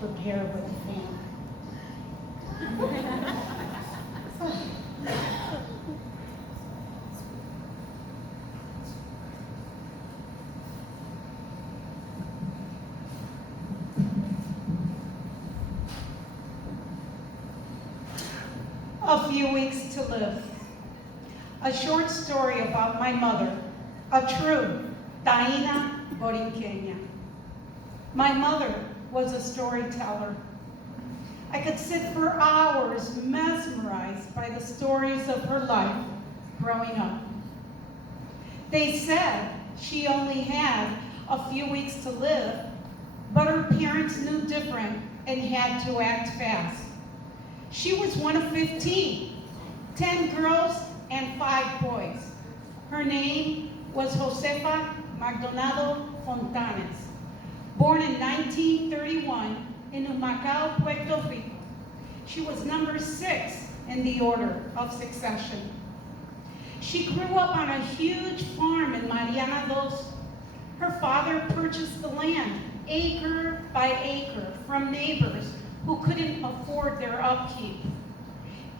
prepare with the family. A few weeks to live. A short story about my mother, a true Taína Borinqueña. My mother was a storyteller. I could sit for hours mesmerized by the stories of her life growing up. They said she only had a few weeks to live, but her parents knew different and had to act fast. She was one of 15, 10 girls and 5 boys. Her name was Josefa Maldonado Fontanes, born in 1931 in Humacao, Puerto Rico. She was number 6 in the order of succession. She grew up on a huge farm in Mariana Dos. Her father purchased the land, acre by acre, from neighbors who couldn't afford their upkeep.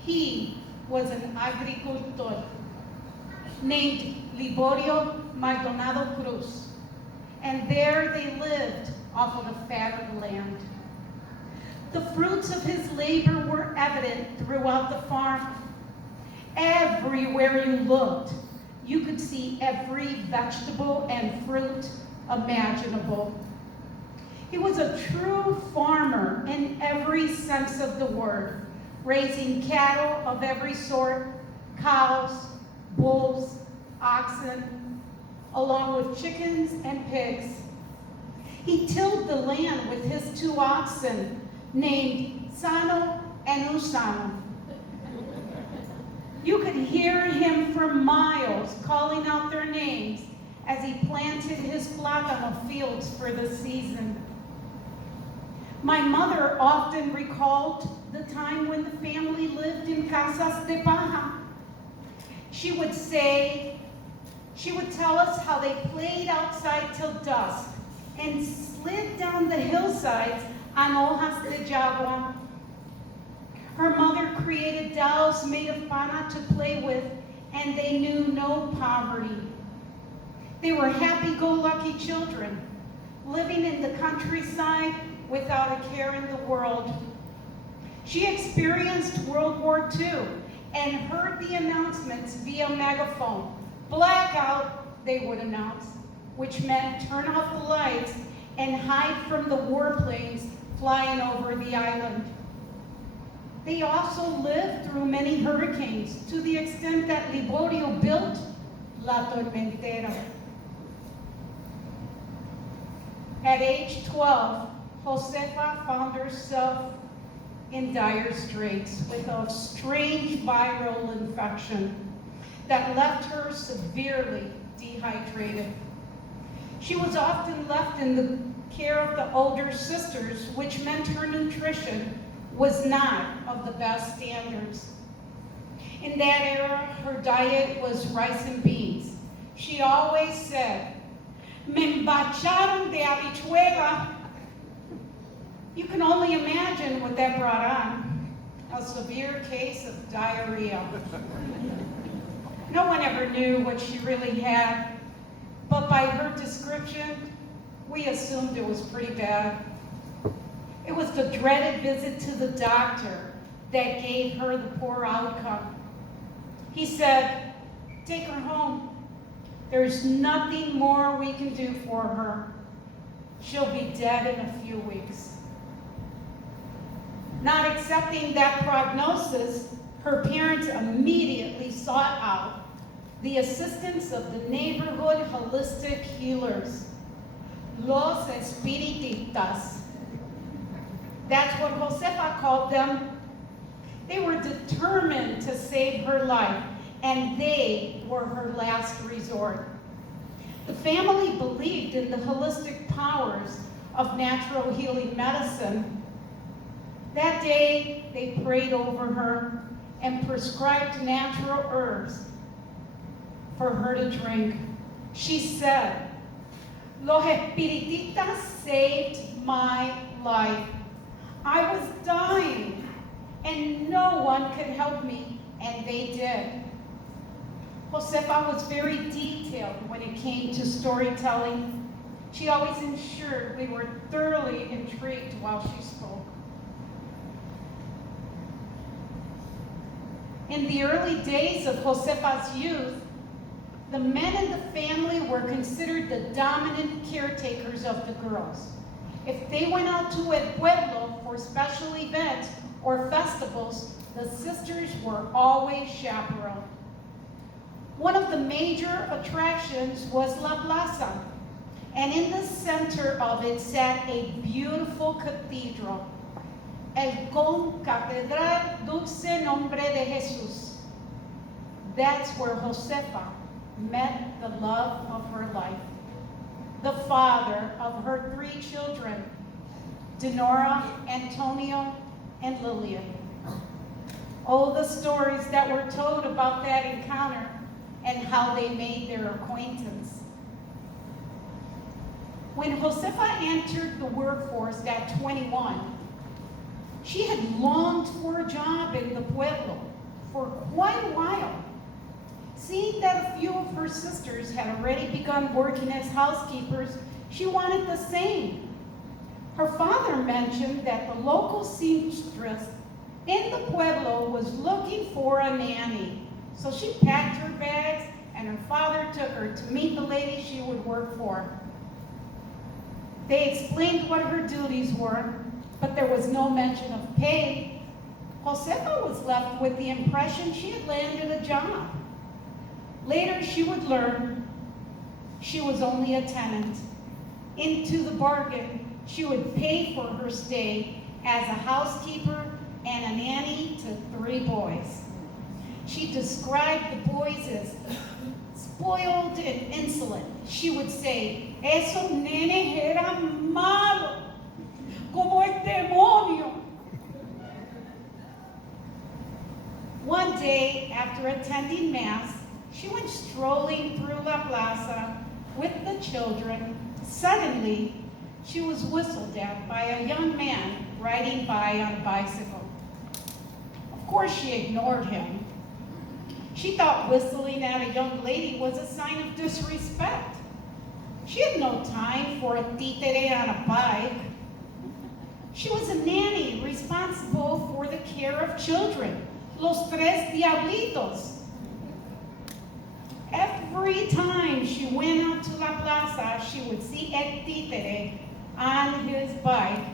He was an agricultor named Liborio Maldonado Cruz, and there they lived off of the fat of the land. The fruits of his labor were evident throughout the farm. Everywhere you looked, you could see every vegetable and fruit imaginable. He was a true farmer in every sense of the word, raising cattle of every sort, cows, bulls, oxen, along with chickens and pigs. He tilled the land with his 2 oxen, named Sano and Usano. You could hear him for miles calling out their names as he planted his plátano fields for the season. My mother often recalled the time when the family lived in casas de paja. She would tell us how they played outside till dusk and slid down the hillsides on hojas de yagua. Her mother created dolls made of pana to play with, and they knew no poverty. They were happy-go-lucky children, living in the countryside without a care in the world. She experienced World War II and heard the announcements via megaphone. Blackout, they would announce, which meant turn off the lights and hide from the warplanes flying over the island. They also lived through many hurricanes, to the extent that Liborio built La Tormentera. At age 12, Josefa found herself in dire straits with a strange viral infection that left her severely dehydrated. She was often left in the care of the older sisters, which meant her nutrition was not of the best standards. In that era, her diet was rice and beans. She always said, "Me embacharon de habichuela." You can only imagine what that brought on, a severe case of diarrhea. No one ever knew what she really had, but by her description, we assumed it was pretty bad. It was the dreaded visit to the doctor that gave her the poor outcome. He said, "Take her home. There's nothing more we can do for her. She'll be dead in a few weeks." Not accepting that prognosis, her parents immediately sought out the assistance of the neighborhood holistic healers, los espiritistas. That's what Josefa called them. They were determined to save her life, and they were her last resort. The family believed in the holistic powers of natural healing medicine. That day, they prayed over her and prescribed natural herbs for her to drink. She said, "Los espiritistas saved my life. I was dying, and no one could help me, and they did. Josefa was very detailed when it came to storytelling. She always ensured we were thoroughly intrigued while she spoke. In the early days of Josefa's youth, the men in the family were considered the dominant caretakers of the girls. If they went out to El Pueblo for special events or festivals, the sisters were always chaperoned. One of the major attractions was La Plaza, and in the center of it sat a beautiful cathedral, El Con Catedral Dulce Nombre de Jesús. That's where Josefa met the love of her life, the father of her 3 children, Denora, Antonio, and Lillian. Oh, the stories that were told about that encounter and how they made their acquaintance. When Josefa entered the workforce at 21, she had longed for a job in the Pueblo for quite a while. Seeing that a few of her sisters had already begun working as housekeepers, she wanted the same. Her father mentioned that the local seamstress in the Pueblo was looking for a nanny. So she packed her bags and her father took her to meet the lady she would work for. They explained what her duties were, but there was no mention of pay. Josefa was left with the impression she had landed a job. Later, she would learn she was only a tenant. Into the bargain, she would pay for her stay as a housekeeper and a nanny to 3 boys. She described the boys as spoiled and insolent. She would say, "Esos nenes eran malos, como el demonio." One day, after attending Mass, she went strolling through La Plaza with the children. Suddenly, she was whistled at by a young man riding by on a bicycle. Of course, she ignored him. She thought whistling at a young lady was a sign of disrespect. She had no time for a títere on a bike. She was a nanny responsible for the care of children, los 3 diablitos. Every time she went out to La Plaza, she would see El Títere on his bike,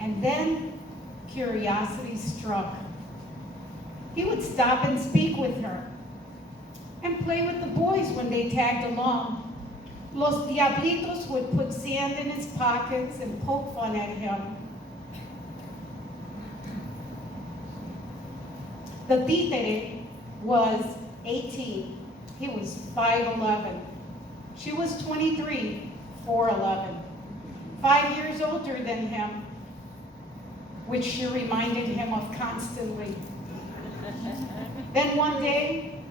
and then curiosity struck. He would stop and speak with her, and play with the boys when they tagged along. Los Diablitos would put sand in his pockets and poke fun at him. The Títere was 18. He was 5'11". She was 23, 4'11". 5 years older than him, which she reminded him of constantly. Then one day,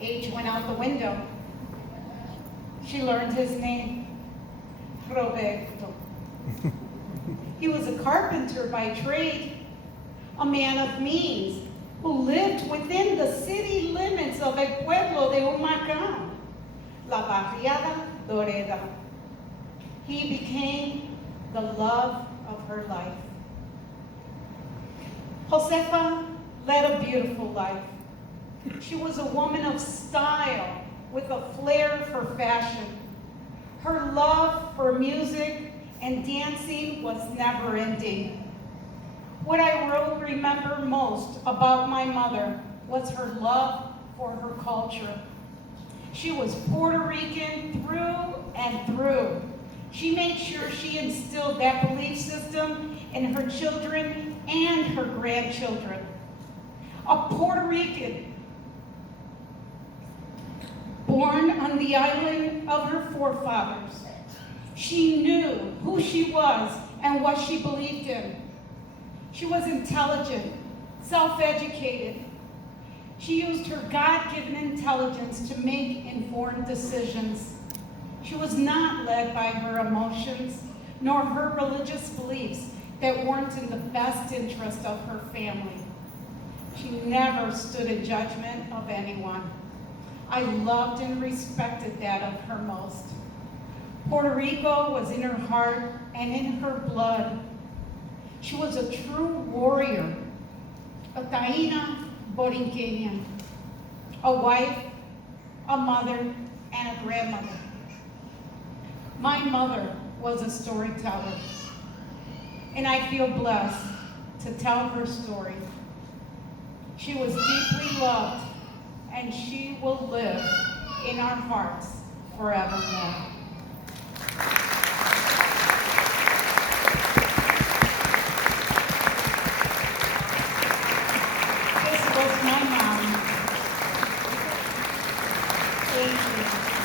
age went out the window. She learned his name, Roberto. He was a carpenter by trade, a man of means, who lived within the city limits of El Pueblo de Humacán, La Barriada Dorada. He became the love of her life. Josefa led a beautiful life. She was a woman of style with a flair for fashion. Her love for music and dancing was never ending. What I will remember most about my mother was her love for her culture. She was Puerto Rican through and through. She made sure she instilled that belief system in her children and her grandchildren. A Puerto Rican, born on the island of her forefathers, she knew who she was and what she believed in. She was intelligent, self-educated. She used her God-given intelligence to make informed decisions. She was not led by her emotions nor her religious beliefs. that weren't in the best interest of her family. She never stood in judgment of anyone. I loved and respected that of her most. Puerto Rico was in her heart and in her blood. She was a true warrior, a Taína Borinqueña, a wife, a mother, and a grandmother. My mother was a storyteller, and I feel blessed to tell her story. She was deeply loved, and she will live in our hearts forevermore. This was my mom. Thank you.